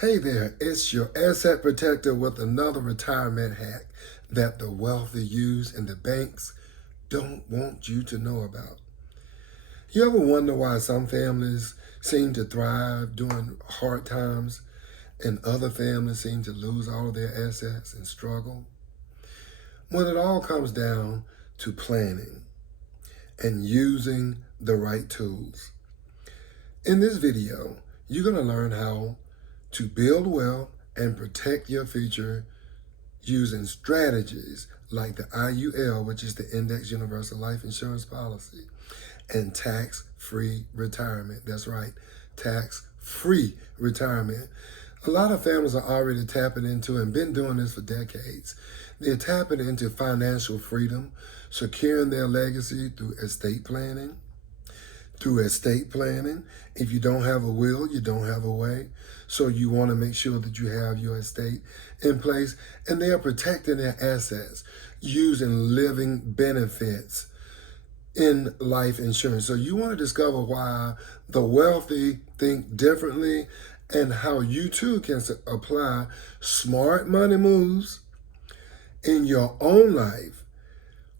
Hey there, it's your asset protector with another retirement hack that the wealthy use and the banks don't want you to know about. You ever wonder why some families seem to thrive during hard times and other families seem to lose all of their assets and struggle? Well, it all comes down to planning and using the right tools. In this video, you're going to learn how to build wealth and protect your future using strategies like the IUL, which is the Index Universal Life Insurance Policy, and tax-free retirement. That's right, tax-free retirement. A lot of families are already tapping into and been doing this for decades. They're tapping into financial freedom, securing their legacy through estate planning. If you don't have a will, you don't have a way. So you want to make sure that you have your estate in place. And they are protecting their assets using living benefits in life insurance. So you want to discover why the wealthy think differently and how you too can apply smart money moves in your own life,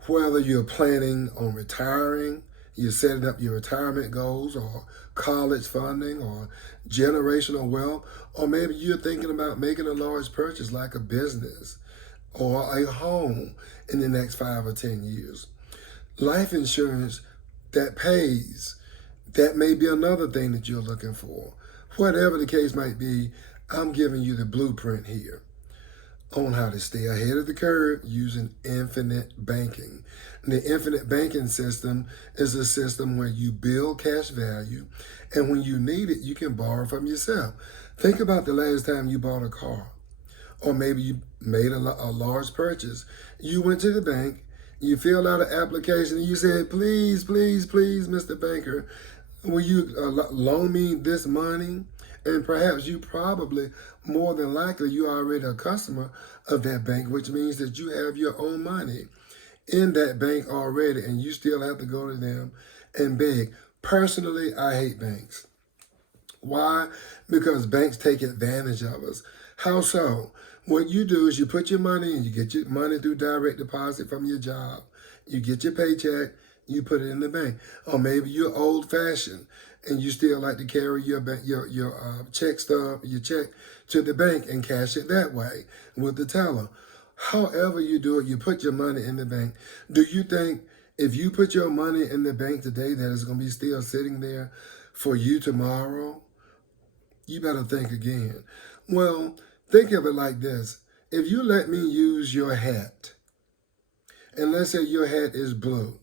whether you're planning on retiring, you're setting up your retirement goals or college funding or generational wealth, or maybe you're thinking about making a large purchase like a business or a home in the next 5 or 10 years. Life insurance that pays, that may be another thing that you're looking for. Whatever the case might be, I'm giving you the blueprint here on how to stay ahead of the curve using infinite banking. And the infinite banking system is a system where you build cash value, and when you need it, you can borrow from yourself. Think about the last time you bought a car, or maybe you made a large purchase. You went to the bank, you filled out an application, and you said, please, please, please, Mr. Banker, will you loan me this money? And perhaps you probably, more than likely, you're already a customer of that bank, which means that you have your own money in that bank already, and you still have to go to them and beg. Personally, I hate banks. Why? Because banks take advantage of us. How so? What you do is you put your money in, you get your money through direct deposit from your job. You get your paycheck, you put it in the bank. Or maybe you're old-fashioned and you still like to carry your check stub, your check to the bank and cash it that way with the teller. However you do it, you put your money in the bank. Do you think if you put your money in the bank today that it's going to be still sitting there for you tomorrow? You better think again. Well, think of it like this. If you let me use your hat, and let's say your hat is blue,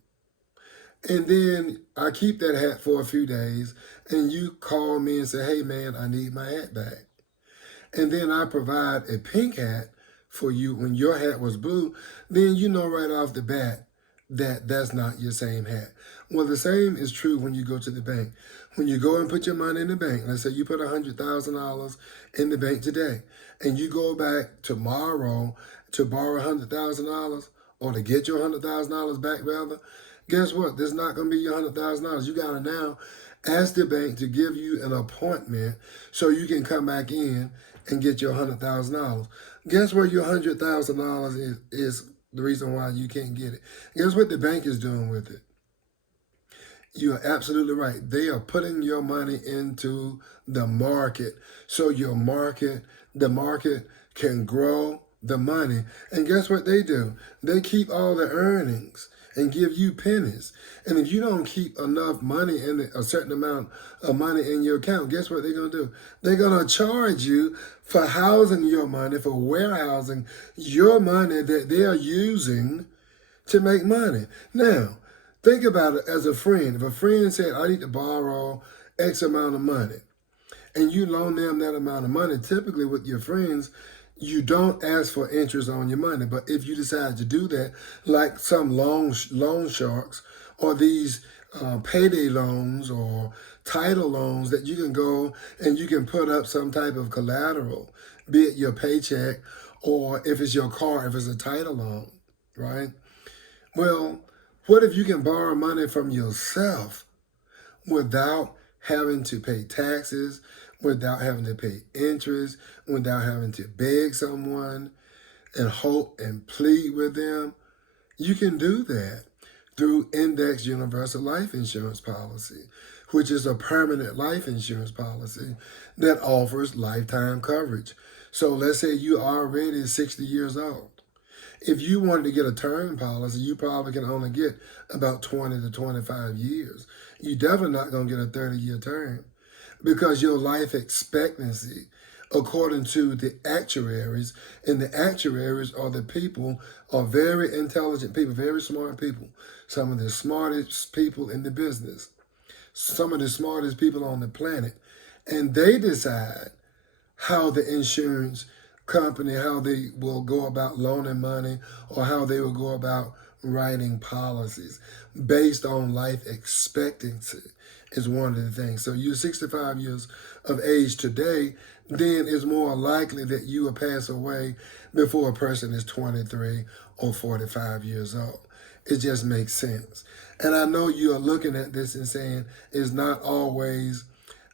and then I keep that hat for a few days, and you call me and say, hey man, I need my hat back. And then I provide a pink hat for you when your hat was blue, then you know right off the bat that that's not your same hat. Well, the same is true when you go to the bank. When you go and put your money in the bank, let's say you put $100,000 in the bank today, and you go back tomorrow to borrow $100,000 or to get your $100,000 back rather, guess what? This is not going to be your $100,000. You got to now ask the bank to give you an appointment so you can come back in and get your $100,000. Guess where your $100,000 is the reason why you can't get it. Guess what the bank is doing with it? You are absolutely right. They are putting your money into the market. So the market can grow the money. And guess what they do? They keep all the earnings and give you pennies. And if you don't keep enough money a certain amount of money in your account, guess what they're going to do? They're going to charge you for housing your money, for warehousing your money that they are using to make money. Now, think about it as a friend. If a friend said, I need to borrow X amount of money, and you loan them that amount of money, typically with your friends, you don't ask for interest on your money. But if you decide to do that, like some loan sharks or these payday loans or title loans that you can go and you can put up some type of collateral, be it your paycheck or if it's your car, if it's a title loan, right? Well, what if you can borrow money from yourself without having to pay taxes, without having to pay interest, without having to beg someone and hope and plead with them. You can do that through Index Universal Life Insurance Policy, which is a permanent life insurance policy that offers lifetime coverage. So let's say you're already 60 years old. If you wanted to get a term policy, you probably can only get about 20 to 25 years. You're definitely not going to get a 30-year term because your life expectancy, according to the actuaries, and the actuaries are the people, are very intelligent people, very smart people, some of the smartest people in the business, some of the smartest people on the planet, and they decide how the insurance company, how they will go about loaning money or how they will go about writing policies based on life expectancy is one of the things. So you're 65 years of age today, then it's more likely that you will pass away before a person is 23 or 45 years old. It just makes sense. And I know you are looking at this and saying it's not always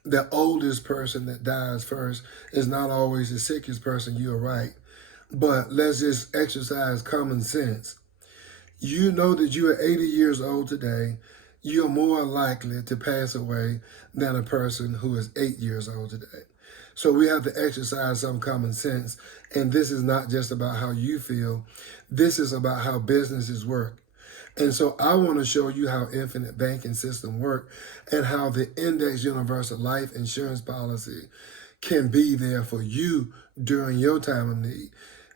the oldest person that dies first, is not always the sickest person. You're right. But let's just exercise common sense. You know that you are 80 years old today. You're more likely to pass away than a person who is 8 years old today. So we have to exercise some common sense. And this is not just about how you feel. This is about how businesses work. And so I want to show you how infinite banking system work and how the Index Universal Life Insurance Policy can be there for you during your time of need,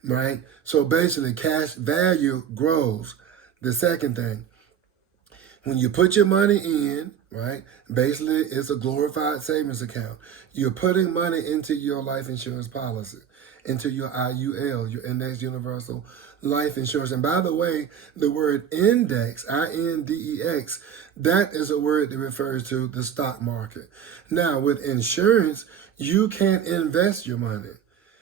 right? So basically, cash value grows. The second thing, when you put your money in, right, basically it's a glorified savings account. You're putting money into your life insurance policy, into your IUL, your Index Universal Life Insurance. And by the way, the word index, INDEX, that is a word that refers to the stock market. Now, with insurance, you can't invest your money.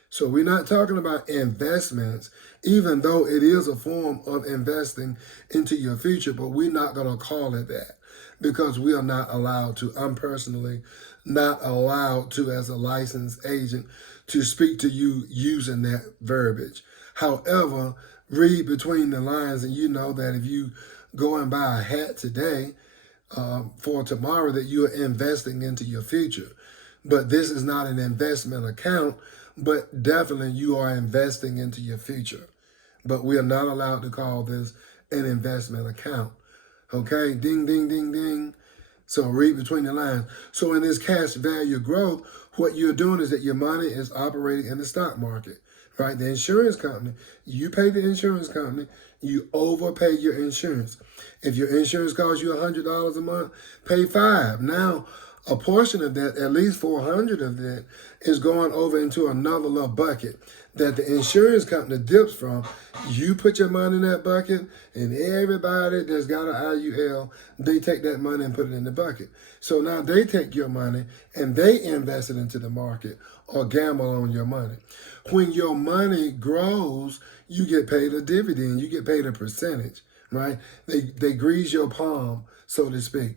So we're not talking about investments, even though it is a form of investing into your future, but we're not going to call it that because we are not allowed to. I'm personally not allowed to, as a licensed agent, to speak to you using that verbiage. However, read between the lines and you know that if you go and buy a hat today for tomorrow, that you are investing into your future. But this is not an investment account, but definitely you are investing into your future. But we are not allowed to call this an investment account. Okay, ding, ding, ding, ding. So read between the lines. So in this cash value growth, what you're doing is that your money is operating in the stock market, right? The insurance company, you pay the insurance company, you overpay your insurance. If your insurance costs you $100 a month, pay $5. Now, a portion of that, at least 400 of that, is going over into another little bucket that the insurance company dips from. You put your money in that bucket, and everybody that's got an IUL, they take that money and put it in the bucket. So now they take your money and they invest it into the market or gamble on your money. When your money grows, you get paid a dividend. You get paid a percentage, right? They grease your palm, so to speak.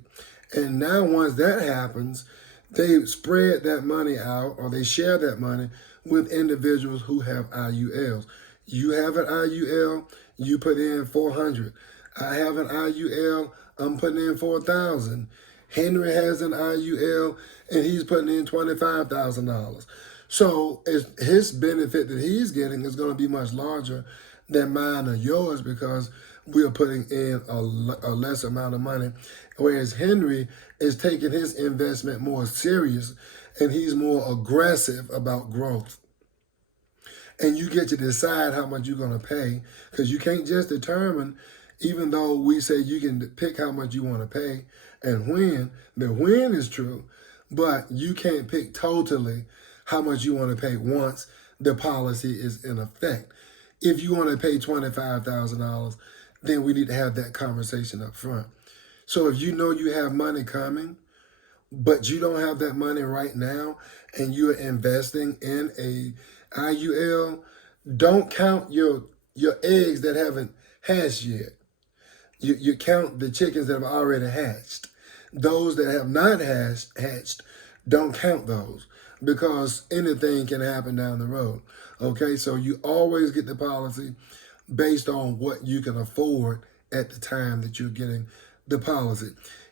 And now once that happens, they spread that money out or they share that money with individuals who have IULs. You have an IUL, you put in 400. I have an IUL, I'm putting in 4,000. Henry has an IUL and he's putting in $25,000. So his benefit that he's getting is going to be much larger than mine or yours because we are putting in a less amount of money, whereas Henry is taking his investment more serious and he's more aggressive about growth. And you get to decide how much you're going to pay because you can't just determine, even though we say you can pick how much you want to pay and when, the when is true, but you can't pick totally how much you want to pay once the policy is in effect. If you want to pay $25,000, then we need to have that conversation up front. So if you know you have money coming, but you don't have that money right now, and you're investing in a IUL, don't count your eggs that haven't hatched yet. You count the chickens that have already hatched. Those that have not hatched, don't count those. because anything can happen down the road. Okay, so you always get the policy based on what you can afford at the time that you're getting the policy.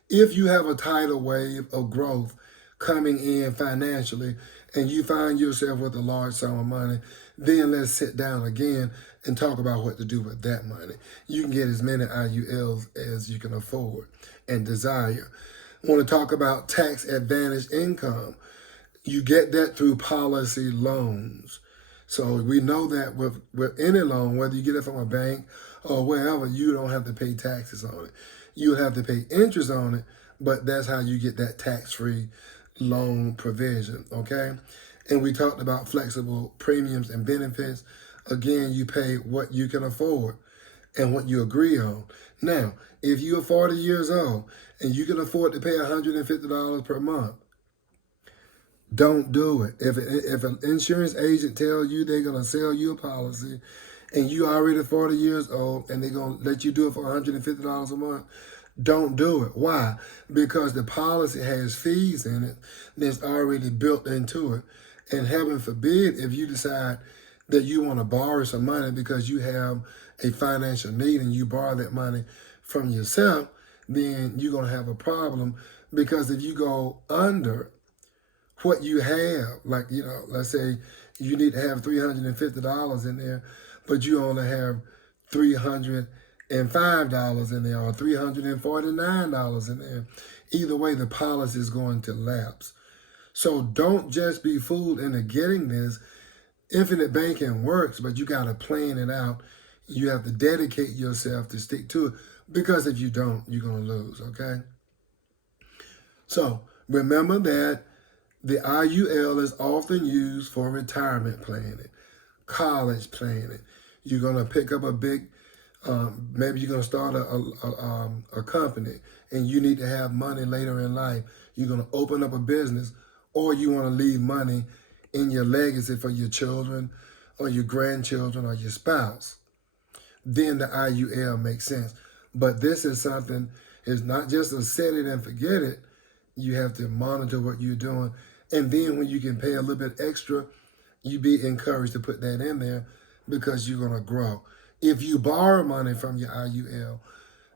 If you have a tidal wave of growth coming in financially and you find yourself with a large sum of money, then let's sit down again and talk about what to do with that money. You can get as many IULs as you can afford and desire. I want to talk about tax advantage income. You get that through policy loans. So we know that with any loan, whether you get it from a bank or wherever, you don't have to pay taxes on it. You have to pay interest on it, but that's how you get that tax-free loan provision, okay? And we talked about flexible premiums and benefits. Again, you pay what you can afford and what you agree on. Now, if you're 40 years old and you can afford to pay $150 per month, don't do it. If an insurance agent tells you they're going to sell you a policy and you already 40 years old and they're going to let you do it for $150 a month, don't do it. Why? Because the policy has fees in it that's already built into it. And heaven forbid if you decide that you want to borrow some money because you have a financial need and you borrow that money from yourself, then you're going to have a problem, because if you go under what you have, like, let's say you need to have $350 in there, but you only have $305 in there or $349 in there. Either way, the policy is going to lapse. So don't just be fooled into getting this. Infinite banking works, but you got to plan it out. You have to dedicate yourself to stick to it, because if you don't, you're going to lose, okay? So remember that the IUL is often used for retirement planning, college planning. You're going to pick up a big, maybe you're going to start a company and you need to have money later in life. You're going to open up a business, or you want to leave money in your legacy for your children or your grandchildren or your spouse. Then the IUL makes sense. But this is something, it's not just a set it and forget it. You have to monitor what you're doing. And then when you can pay a little bit extra, you be encouraged to put that in there, because you're going to grow. If you borrow money from your IUL,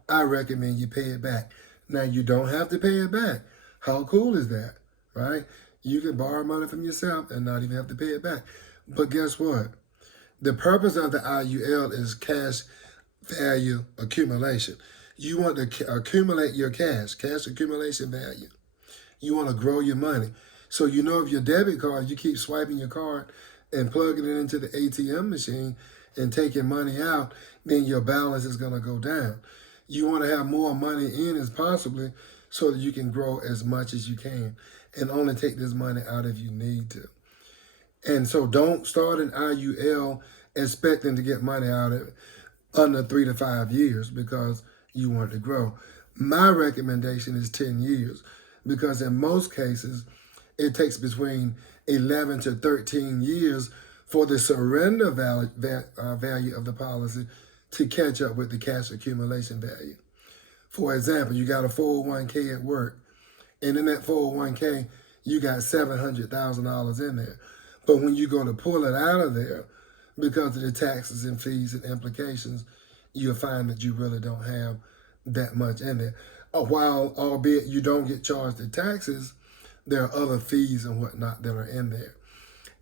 I recommend you pay it back. Now, you don't have to pay it back. How cool is that, right? You can borrow money from yourself and not even have to pay it back. But guess what? The purpose of the IUL is cash value accumulation. You want to accumulate your cash accumulation value. You want to grow your money. So if your debit card, you keep swiping your card and plugging it into the ATM machine and taking money out, then your balance is going to go down. You want to have more money in as possibly so that you can grow as much as you can and only take this money out if you need to. And so don't start an IUL expecting to get money out of it under 3 to 5 years because you want to grow. My recommendation is 10 years, because in most cases, it takes between 11 to 13 years for the surrender value of the policy to catch up with the cash accumulation value. For example, you got a 401k at work, and in that 401k, you got $700,000 in there. But when you go to pull it out of there, because of the taxes and fees and implications, you'll find that you really don't have that much in there. While, albeit you don't get charged the taxes, there are other fees and whatnot that are in there.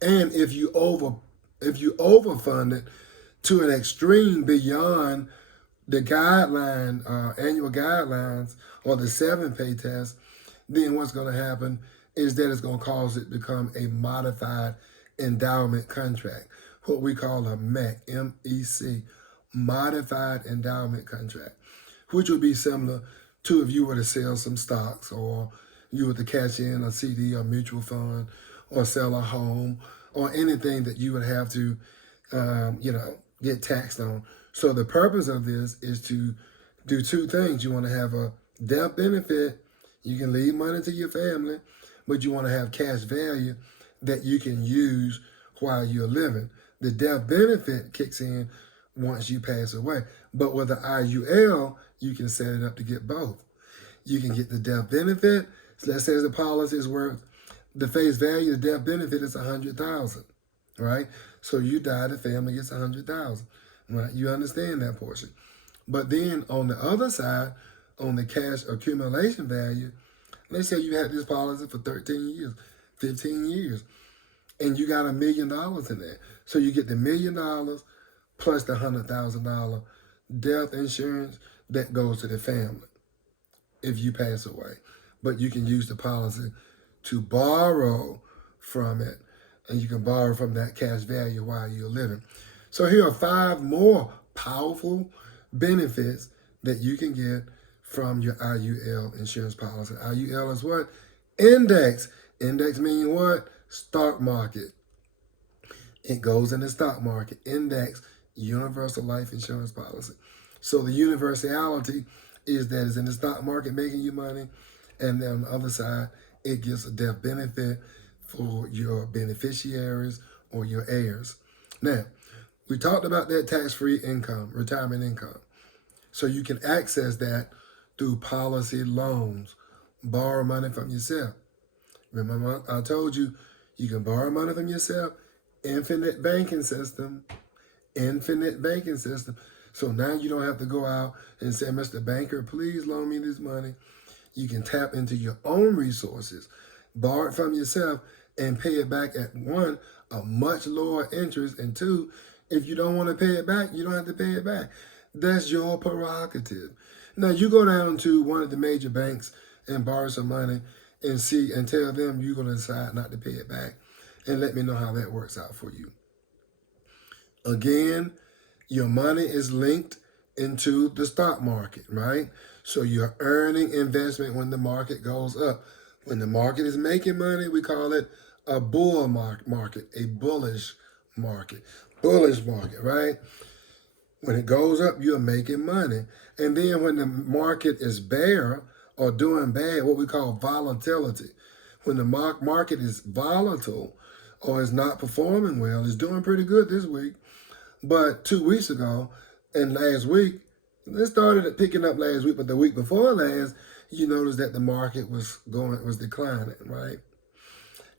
And if you overfund it to an extreme beyond the annual guidelines or the 7-pay test, then what's going to happen is that it's going to cause it to become a modified endowment contract, what we call a MEC, M-E-C, modified endowment contract, which would be similar to if you were to sell some stocks, or you were to cash in a CD or mutual fund, or sell a home, or anything that you would have to, get taxed on. So the purpose of this is to do two things. You want to have a death benefit. You can leave money to your family, but you want to have cash value that you can use while you're living. The death benefit kicks in once you pass away. But with the IUL, you can set it up to get both. You can get the death benefit. So let's say the policy is worth The face value of the death benefit is 100,000, right? So you die, the family gets 100,000, right? You understand that portion. But then on the other side, on the cash accumulation value, let's say you had this policy for 13 years, 15 years, and you got $1 million in there. So you get the $1 million plus the $100,000 death insurance that goes to the family if you pass away. But you can use the policy to borrow from it, and you can borrow from that cash value while you're living. So here are 5 more powerful benefits that you can get from your IUL insurance policy. IUL is what? Index. Index means what? Stock market. It goes in the stock market. Index, universal life insurance policy. So the universality is that it's in the stock market making you money, and then on the other side, it gives a death benefit for your beneficiaries or your heirs. Now, we talked about that tax-free income, retirement income. So you can access that through policy loans, borrow money from yourself. Remember, I told you, you can borrow money from yourself, infinite banking system, infinite banking system. So now you don't have to go out and say, Mr. Banker, please loan me this money. You can tap into your own resources, borrow it from yourself, and pay it back at 1, a much lower interest, and 2, if you don't want to pay it back, you don't have to pay it back. That's your prerogative. Now, you go down to one of the major banks and borrow some money and see and tell them you're going to decide not to pay it back, and let me know how that works out for you. Again, your money is linked into the stock market, right? So you're earning investment when the market goes up. When the market is making money, we call it a bull market, a bullish market. Bullish market, right? When it goes up, you're making money. And then when the market is bare or doing bad, what we call volatility. When the market is volatile or is not performing well, it's doing pretty good this week. But 2 weeks ago and last week, it started picking up last week, but the week before last, you notice that the market was declining, right?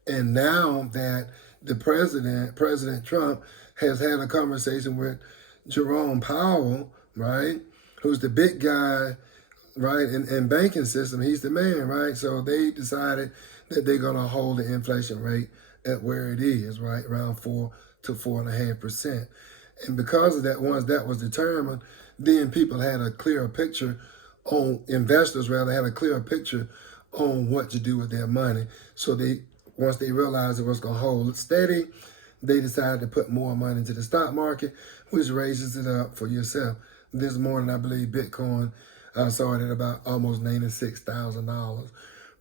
And now that the President Trump, has had a conversation with Jerome Powell, right, who's the big guy, right, in banking system, he's the man, right? So they decided that they're going to hold the inflation rate at where it is, right, around 4 to 4.5%. And because of that, once that was determined, then people had a clearer picture investors had a clearer picture on what to do with their money. So once they realized it was going to hold steady, they decided to put more money into the stock market, which raises it up for yourself. This morning, I believe Bitcoin, I saw it at about almost $96,000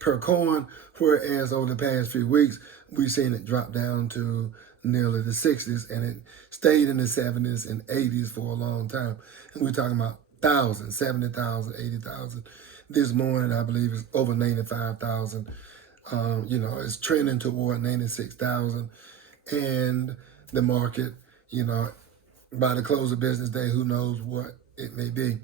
per coin, whereas over the past few weeks, we've seen it drop down to nearly the 60s, and it stayed in the 70s and 80s for a long time. And we're talking about thousands, 70,000, 80,000. This morning, I believe it's over 95,000. It's trending toward 96,000. And the market, by the close of business day, who knows what it may be.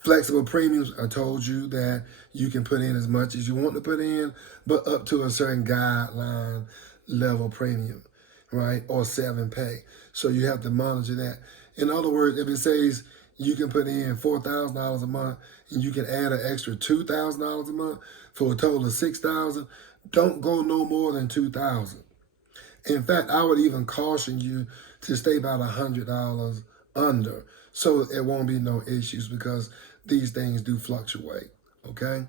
Flexible premiums, I told you that you can put in as much as you want to put in, but up to a certain guideline level premium, right? Or 7-pay. So you have to monitor that. In other words, if it says you can put in $4,000 a month and you can add an extra $2,000 a month for a total of $6,000, don't go no more than $2,000. In fact, I would even caution you to stay about $100 under, so it won't be no issues, because these things do fluctuate, okay?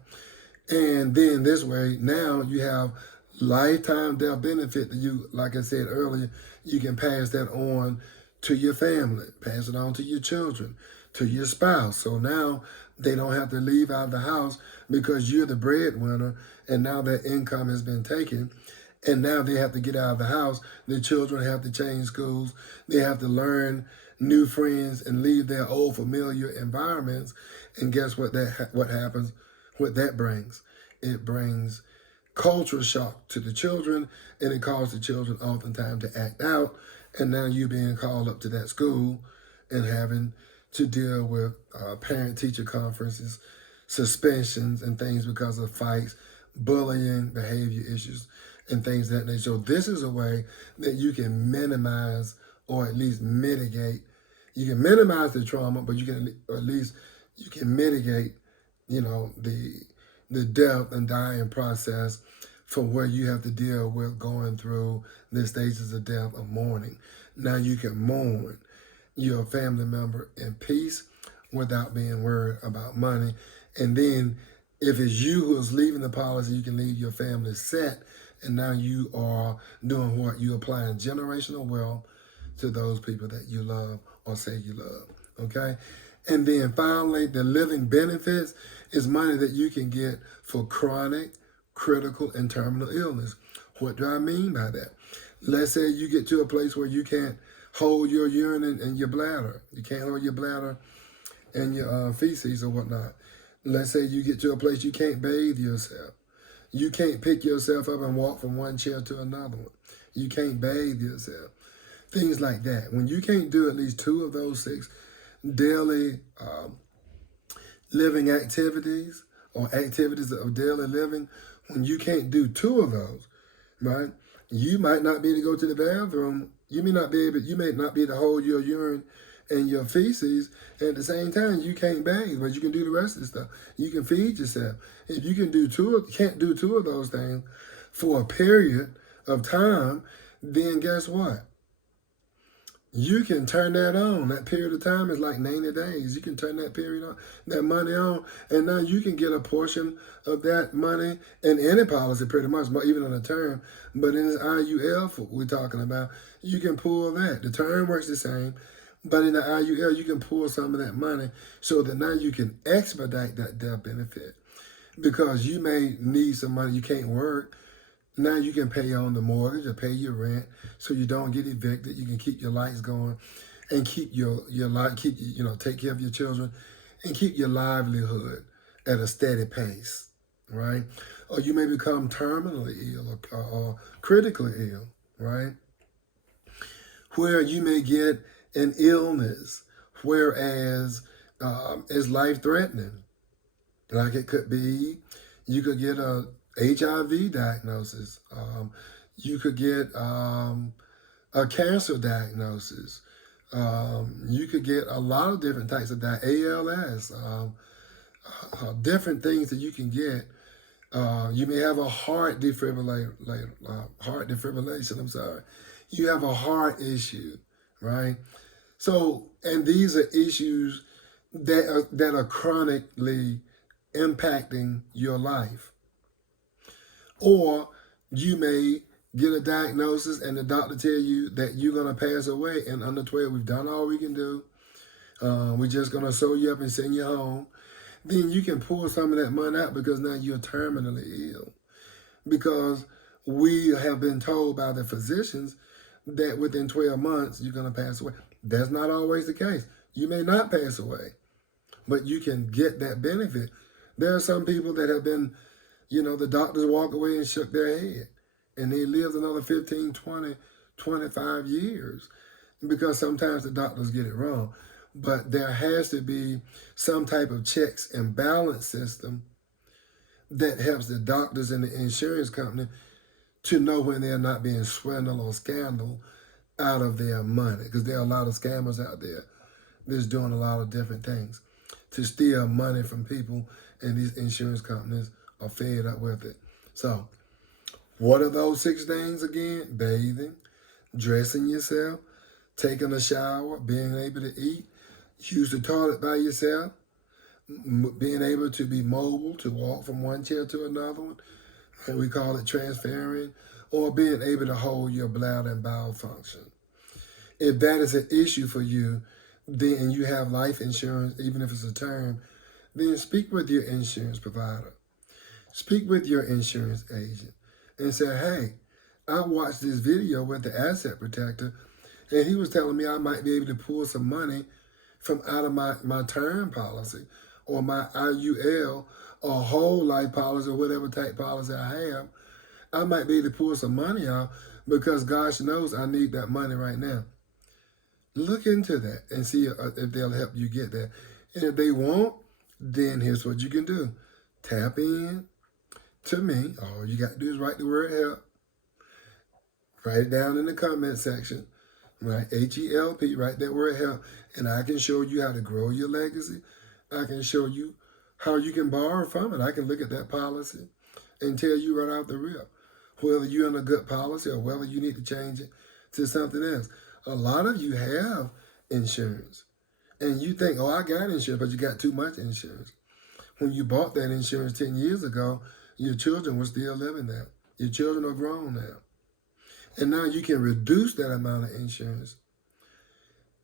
And then this way, now you have lifetime death benefit that you, like I said earlier, you can pass that on to your family, pass it on to your children, to your spouse. So now they don't have to leave out of the house because you're the breadwinner, and now their income has been taken. And now they have to get out of the house. The children have to change schools. They have to learn new friends and leave their old familiar environments. And guess what happens? What that brings? It brings cultural shock to the children, and it causes the children oftentimes to act out. And now you're being called up to that school and having to deal with parent-teacher conferences, suspensions, and things because of fights, bullying, behavior issues. and things of that nature. So this is a way that you can minimize or at least mitigate. You can minimize the trauma, but you can, or at least you can mitigate, the death and dying process from where you have to deal with going through the stages of death or mourning. Now you can mourn your family member in peace without being worried about money. And then if it's you who's leaving the policy, you can leave your family set. And now you are doing what? You're applying generational wealth to those people that you love or say you love. Okay? And then finally, the living benefits is money that you can get for chronic, critical, and terminal illness. What do I mean by that? Let's say you get to a place where you can't hold your urine and your bladder. You can't hold your bladder and your feces or whatnot. Let's say you get to a place you can't bathe yourself. You can't pick yourself up and walk from one chair to another one. You can't bathe yourself. Things like that. When you can't do at least 2 of those 6 daily living activities or activities of daily living, when you can't do 2 of those, right? You might not be able to go to the bathroom. You may not be able to hold your urine and your feces. And at the same time, you can't bathe, but you can do the rest of the stuff. You can feed yourself. If you can't do 2 of those things for a period of time, then guess what? You can turn that on. That period of time is like 90 days. You can turn that period on, that money on, and now you can get a portion of that money in any policy pretty much, even on a term. But in this IUL we're talking about, you can pull that. The term works the same, but in the IUL, you can pull some of that money so that now you can expedite that death benefit. Because you may need some money, you can't work. Now you can pay on the mortgage or pay your rent so you don't get evicted. You can keep your lights going and keep your life, take care of your children and keep your livelihood at a steady pace, right? Or you may become terminally ill or critically ill, right? Where you may get an illness, whereas it's life-threatening. Like it could be, you could get a HIV diagnosis. You could get a cancer diagnosis. You could get a lot of different types of ALS, different things that you can get. You may have a heart defibrillation. I'm sorry. You have a heart issue, right? So, and these are issues that are chronically impacting your life. Or you may get a diagnosis and the doctor tell you that you're going to pass away in under 12. We've done all we can do. We're just going to sew you up and send you home. Then you can pull some of that money out because now you're terminally ill. Because we have been told by the physicians that within 12 months you're going to pass away. That's not always the case. You may not pass away, but you can get that benefit. There are some people that have been, the doctors walk away and shook their head. And they lived another 15, 20, 25 years because sometimes the doctors get it wrong. But there has to be some type of checks and balance system that helps the doctors and the insurance company to know when they're not being swindled or scandaled out of their money. Because there are a lot of scammers out there that's doing a lot of different things to steal money from people, and these insurance companies are fed up with it. So, what are those 6 things again? Bathing, dressing yourself, taking a shower, being able to eat, use the toilet by yourself, being able to be mobile, to walk from one chair to another one, and we call it transferring, or being able to hold your bladder and bowel function. If that is an issue for you, then you have life insurance, even if it's a term, then speak with your insurance provider. Speak with your insurance agent and say, hey, I watched this video with the asset protector, and he was telling me I might be able to pull some money from out of my term policy or my IUL or whole life policy or whatever type policy I have. I might be able to pull some money out because gosh knows I need that money right now. Look into that and see if they'll help you get that. And if they won't, then here's what you can do. Tap in to me. All you got to do is write the word help Write it down in the comment section. Right? HELP, write that word help. And I can show you how to grow your legacy. I can show you how you can borrow from it. I can look at that policy and tell you right off the rip whether you're in a good policy or whether you need to change it to something else. A lot of you have insurance. And you think, oh, I got insurance, but you got too much insurance. When you bought that insurance 10 years ago, your children were still living there. Your children are grown now. And now you can reduce that amount of insurance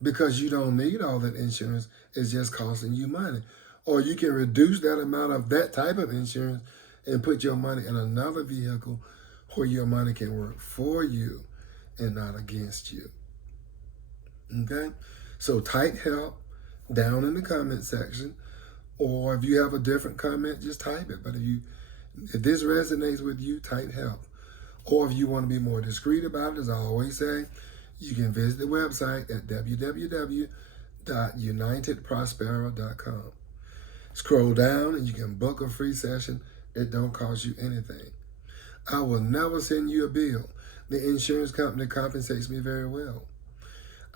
because you don't need all that insurance. It's just costing you money. Or you can reduce that amount of that type of insurance and put your money in another vehicle where your money can work for you and not against you. Okay? So type help down in the comment section. Or if you have a different comment, just type it. But if this resonates with you, type help. Or if you want to be more discreet about it, as I always say, you can visit the website at www.unitedprospero.com. Scroll down and you can book a free session. It don't cost you anything. I will never send you a bill. The insurance company compensates me very well.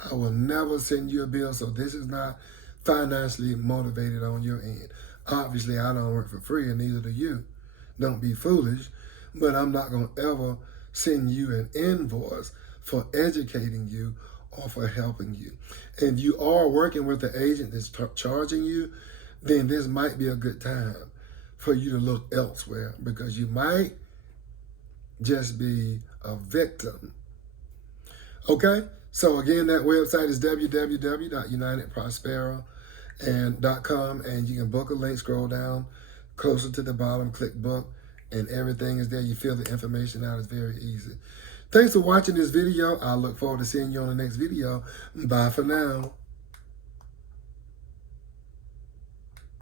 I will never send you a bill, so this is not financially motivated on your end. Obviously, I don't work for free, and neither do you. Don't be foolish, but I'm not going to ever send you an invoice for educating you or for helping you. If you are working with the agent that's charging you, then this might be a good time for you to look elsewhere because you might just be a victim. Okay? So again, that website is www.unitedprospero.com, and you can book a link, scroll down closer to the bottom, click book, and everything is there. You fill the information out. It's very easy. Thanks for watching this video. I look forward to seeing you on the next video. Bye for now.